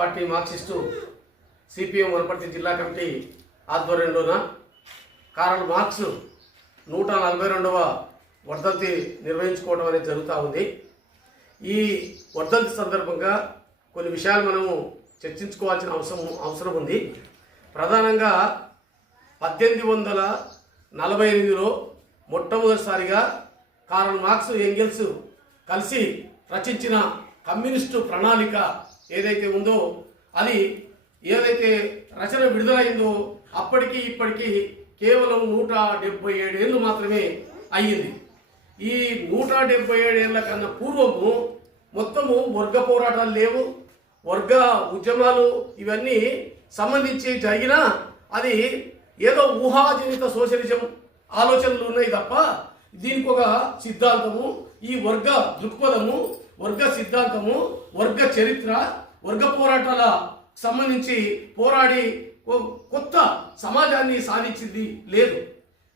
Party Marxist CPM Wanaparthy జిల్లా committee ఆధ్వర్యంలోన Karl marks నూట నలభై రెండవ వర్ధంతి నిర్వహించుకోవడం అనేది జరుగుతూ ఉంది. ఈ వర్ధంతి సందర్భంగా కొన్ని విషయాలు మనము చర్చించుకోవాల్సిన అవసరం అవసరం ఉంది. ప్రధానంగా పద్దెనిమిది వందల నలభై ఎనిమిదిలో మొట్టమొదటిసారిగా కార్ల్ మార్క్స్ ఎంగెల్స్ కలిసి రచించిన కమ్యూనిస్టు ప్రణాళిక ఏదైతే ఉందో అది ఏదైతే రచన విడుదలైందో అప్పటికి ఇప్పటికీ కేవలం నూట డెబ్బై ఏడేళ్ళు మాత్రమే అయ్యింది. ఈ నూట డెబ్బై ఏడేళ్ళ కన్నా పూర్వము మొత్తము వర్గ పోరాటాలు లేవు వర్గ ఉద్యమాలు ఇవన్నీ సంబంధించి జరిగిన అది ఏదో ఊహాజనిత సోషలిజం ఆలోచనలు ఉన్నాయి తప్ప దీనికి ఒక సిద్ధాంతము ఈ వర్గ దృక్పథము వర్గ సిద్ధాంతము వర్గ చరిత్ర వర్గ పోరాటాల సంబంధించి పోరాడి ఓ- కొత్త సమాజాన్ని సాధించింది లేదు.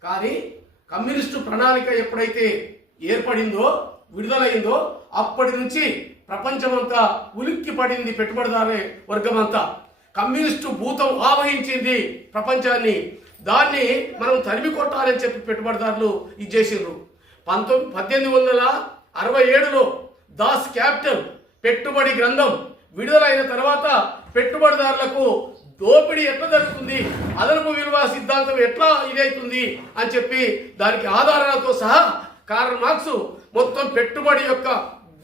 కానీ కమ్యూనిస్టు ప్రణాళిక ఎప్పుడైతే ఏర్పడిందో విడుదలైందో అప్పటి నుంచి ప్రపంచమంతా ఉలిక్కి పడింది పెట్టుబడిదారే వర్గమంతా. కమ్యూనిస్టు భూతం ఆవహించింది ప్రపంచాన్ని. దాన్ని మనం తరిమి కొట్టాలని చెప్పి పెట్టుబడిదారులు ఇచ్చేసిండ్రు పంతొమ్మిది పద్దెనిమిది వందల అరవై ఏడులో దాస్ క్యాపిటల్ పెట్టుబడి గ్రంథం విడుదలైన తర్వాత పెట్టుబడిదారులకు దోపిడీ ఎట్లా జరుగుతుంది? అదనపు విలువ సిద్ధాంతం ఎట్లా ఇదైతుంది? అని చెప్పి దానికి ఆధారాలతో సహా కారణ మార్క్స్ మొత్తం పెట్టుబడి యొక్క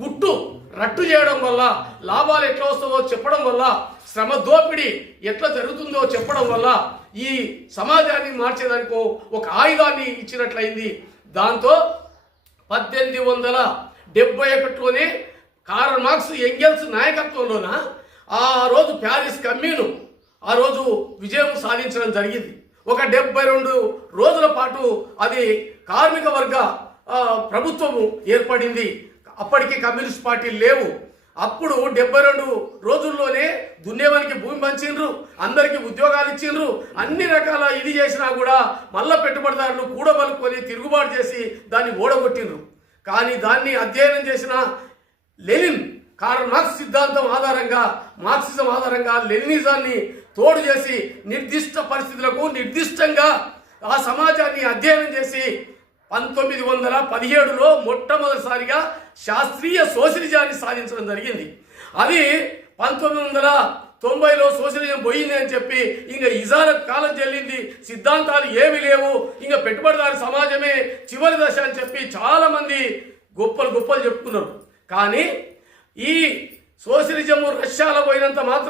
గుట్టు రట్టు చేయడం వల్ల లాభాలు ఎట్లా వస్తుందో చెప్పడం వల్ల శ్రమ దోపిడీ ఎట్లా జరుగుతుందో చెప్పడం వల్ల ఈ సమాజాన్ని మార్చేదానికి ఒక ఆయుధాన్ని ఇచ్చినట్లయింది. దాంతో పద్దెనిమిది వందల డెబ్బై ఒకటిలోనే కార్ల్ మార్క్స్ ఎంగెల్స్ నాయకత్వంలోన ఆ రోజు ప్యారిస్ కమ్యూను ఆ రోజు విజయం సాధించడం జరిగింది. ఒక డెబ్బై రెండు రోజుల పాటు అది కార్మిక వర్గ ప్రభుత్వము ఏర్పడింది. అప్పటికి కమ్యూనిస్ట్ పార్టీలు లేవు. అప్పుడు డెబ్బై రెండు రోజుల్లోనే దున్నేవానికి భూమి పంచిండ్రు అందరికీ ఉద్యోగాలు ఇచ్చిండ్రు అన్ని రకాల ఇది చేసినా కూడా మళ్ళా పెట్టుబడిదారులు కూడబలుకొని తిరుగుబాటు చేసి దాన్ని ఓడగొట్టిండ్రు. కానీ దాన్ని అధ్యయనం చేసిన లెనిన్ కార్ల్ మార్క్స్ సిద్ధాంతం ఆధారంగా మార్క్సిజం ఆధారంగా లెనినిజాన్ని తోడు చేసి నిర్దిష్ట పరిస్థితులకు నిర్దిష్టంగా ఆ సమాజాన్ని అధ్యయనం చేసి పంతొమ్మిది వందల పదిహేడులో మొట్టమొదటిసారిగా శాస్త్రీయ సోషలిజాన్ని సాధించడం జరిగింది. అది పంతొమ్మిది వందల తొంభైలో సోషలిజం పోయింది అని చెప్పి ఇంకా ఇజాల కాలం చెల్లింది. సిద్ధాంతాలు ఏమీ లేవు. ఇంకా పెట్టుబడిదారు సమాజమే చివరి దశ అని చెప్పి చాలా మంది గొప్పలు గొప్పలు చెప్పుకున్నారు. కానీ ఈ సోషలిజము రష్యాలో పోయినంత మాత్రం